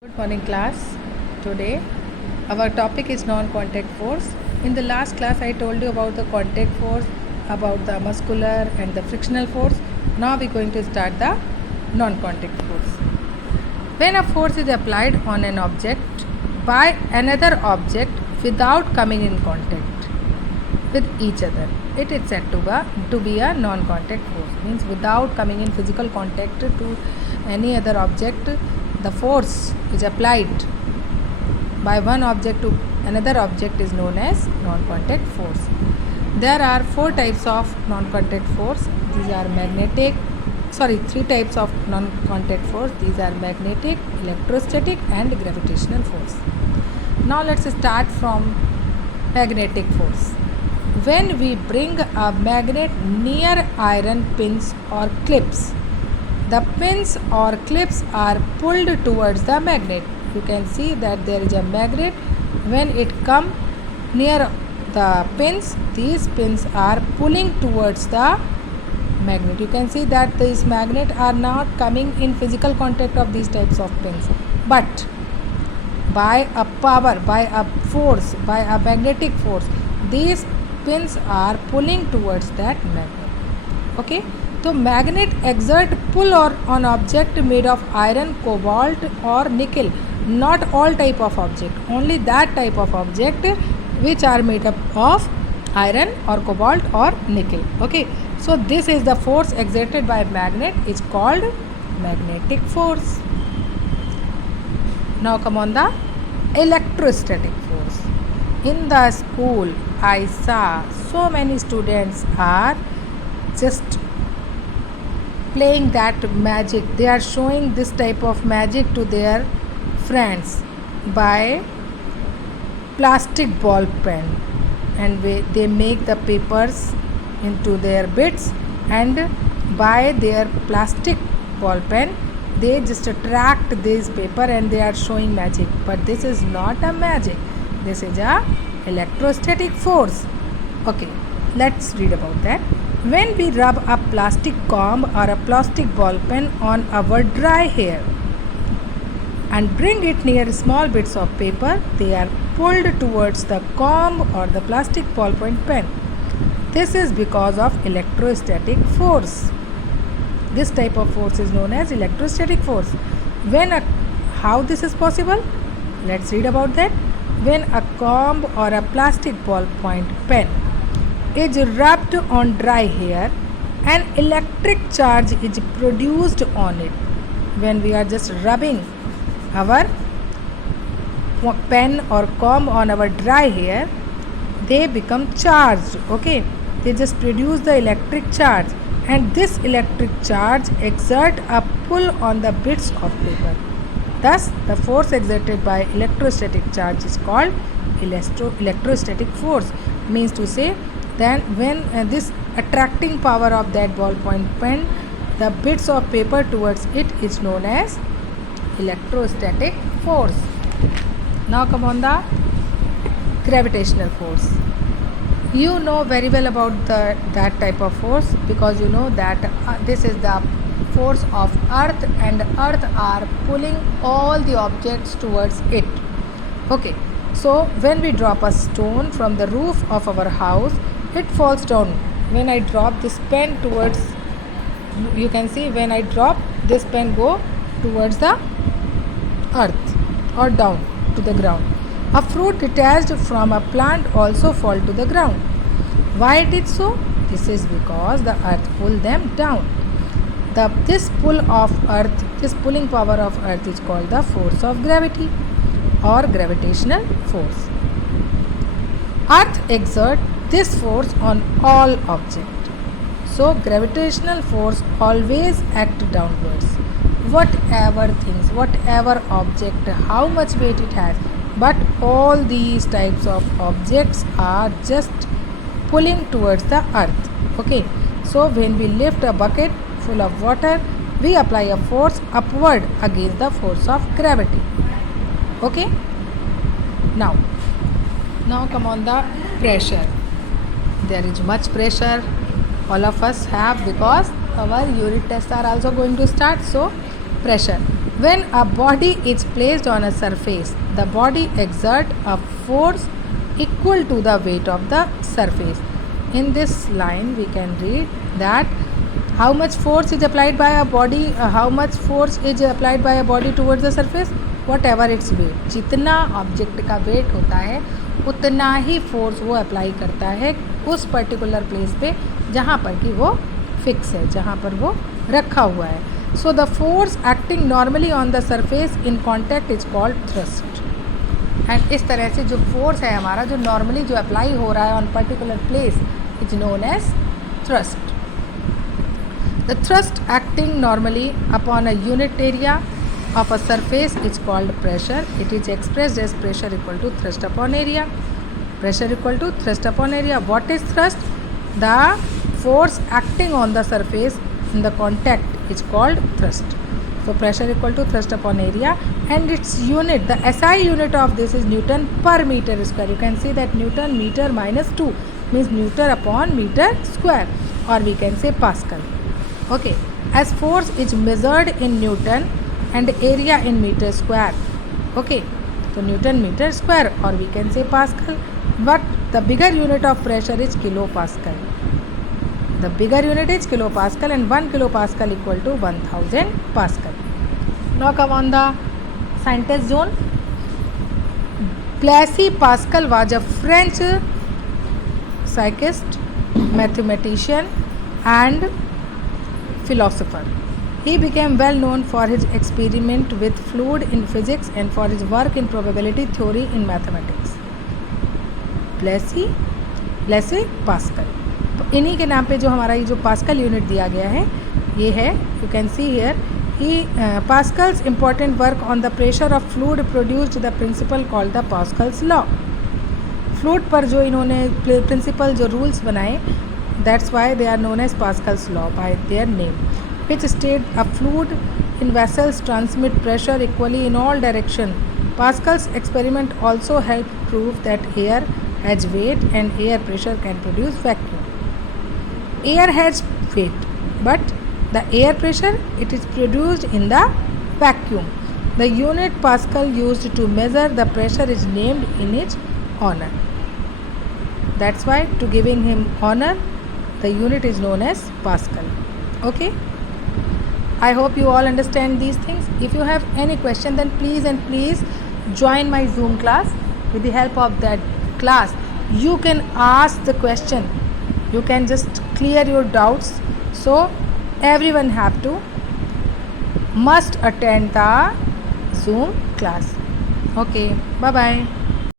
Good morning, class. Today, our topic is non contact force. In the last class, I told you about the contact force, about the muscular and the frictional force. Now, we're going to start the non contact force. When a force is applied on an object by another object without coming in contact with each other, it is said to be a non contact force. Means without coming in physical contact to any other object, the force is applied by one object to another object is known as non-contact force. There are four types of non-contact force. These are three types of non-contact force. These are magnetic, electrostatic and gravitational force. Now let's start from magnetic force. When we bring a magnet near iron pins or clips, the pins or clips are pulled towards the magnet. You can see that there is a magnet. When it comes near the pins, these pins are pulling towards the magnet. You can see that these magnets are not coming in physical contact of these types of pins, but by a power, by a force, by a magnetic force, these pins are pulling towards that magnet. Okay. So magnet exert pull or on object made of iron, cobalt or nickel. Not all type of object, only that type of object which are made up of iron or cobalt or nickel. Okay. So this is the force exerted by magnet is called magnetic force. Now come on the electrostatic force. In the school I saw so many students are just playing that magic. They are showing this type of magic to their friends by plastic ball pen, and they make the papers into their bits, and by their plastic ball pen they just attract this paper and they are showing magic. But this is not a magic, this is a electrostatic force. Okay, let's read about that. When we rub a plastic comb or a plastic ball pen on our dry hair and bring it near small bits of paper, they are pulled towards the comb or the plastic ballpoint pen. This is because of electrostatic force. This type of force is known as electrostatic force. How this is possible? Let's read about that. When a comb or a plastic ballpoint pen is rubbed on dry hair, an electric charge is produced on it. When we are just rubbing our pen or comb on our dry hair, they become charged. Okay, they just produce the electric charge, and this electric charge exert a pull on the bits of paper. Thus the force exerted by electrostatic charge is called electrostatic force. Means to say, then when this attracting power of that ballpoint pen, the bits of paper towards it is known as electrostatic force. Now come on the gravitational force. You know very well about that type of force, because you know that this is the force of earth, and earth are pulling all the objects towards it. Okay, so when we drop a stone from the roof of our house, it falls down. When I drop this pen towards, you can see when I drop this pen go towards the earth or down to the ground. A fruit detached from a plant also fall to the ground. Why it is so? This is because the earth pull them down. This pull of earth, this pulling power of earth is called the force of gravity or gravitational force. Earth exerts this force on all objects. So gravitational force always act downwards. Whatever things, whatever object, how much weight it has, but all these types of objects are just pulling towards the earth. Okay, so when we lift a bucket full of water, we apply a force upward against the force of gravity. Okay, now come on the pressure. There is much pressure all of us have, because our unit tests are also going to start. So pressure. When a body is placed on a surface, the body exerts a force equal to the weight of the surface. In this line we can read that how much force is applied by a body, how much force is applied by a body towards the surface, whatever its weight. जितना object का wait होता है उतना ही force वो apply करता है उस particular place पे जहाँ पर कि वो फिक्स है, जहाँ पर वो रखा हुआ है. So the force acting normally on the surface in contact is called thrust. And इस तरह से जो फोर्स है हमारा, जो नॉर्मली जो अप्लाई हो रहा है on particular place, is known as thrust. The thrust acting normally upon a unit area of a surface is called pressure. It is expressed as pressure equal to thrust upon area. Pressure equal to thrust upon area. What is thrust? The force acting on the surface in the contact is called thrust. So pressure equal to thrust upon area, and its unit, the SI unit of this is Newton per meter square. You can see that Newton meter minus 2 means Newton upon meter square, or we can say Pascal. Okay, as force is measured in Newton and area in meter square. Okay, so Newton meter square, or we can say Pascal, but the bigger unit of pressure is kilopascal. The bigger unit is kilopascal, and 1 kilopascal equal to 1000 pascal. Now come on the scientist zone. Blaise Pascal was a French physicist, mathematician and philosopher. He became well known for his experiment with fluid in physics and for his work in probability theory in mathematics. Blaise Pascal. तो इन्हीं के नाम पे जो हमारा ये जो pascal unit दिया गया है ये है, you can see here, he Pascal's important work on the pressure of fluid produced the principle called the Pascal's law. Fluid पर जो इन्होंने प्रिंसिपल जो रूल्स बनाए, that's why they are known as Pascal's law by their name, which state a fluid in vessels transmit pressure equally in all direction. Pascal's experiment also helped prove that air has weight and air pressure can produce vacuum. Air has weight, but the air pressure, it is produced in the vacuum. The unit Pascal used to measure the pressure is named in its honor. That's why, to giving him honor, the unit is known as Pascal. Okay, I hope you all understand these things. If you have any question, then please join my Zoom class. With the help of that class you can ask the question, you can just clear your doubts. So everyone must attend the Zoom class. Okay, bye bye.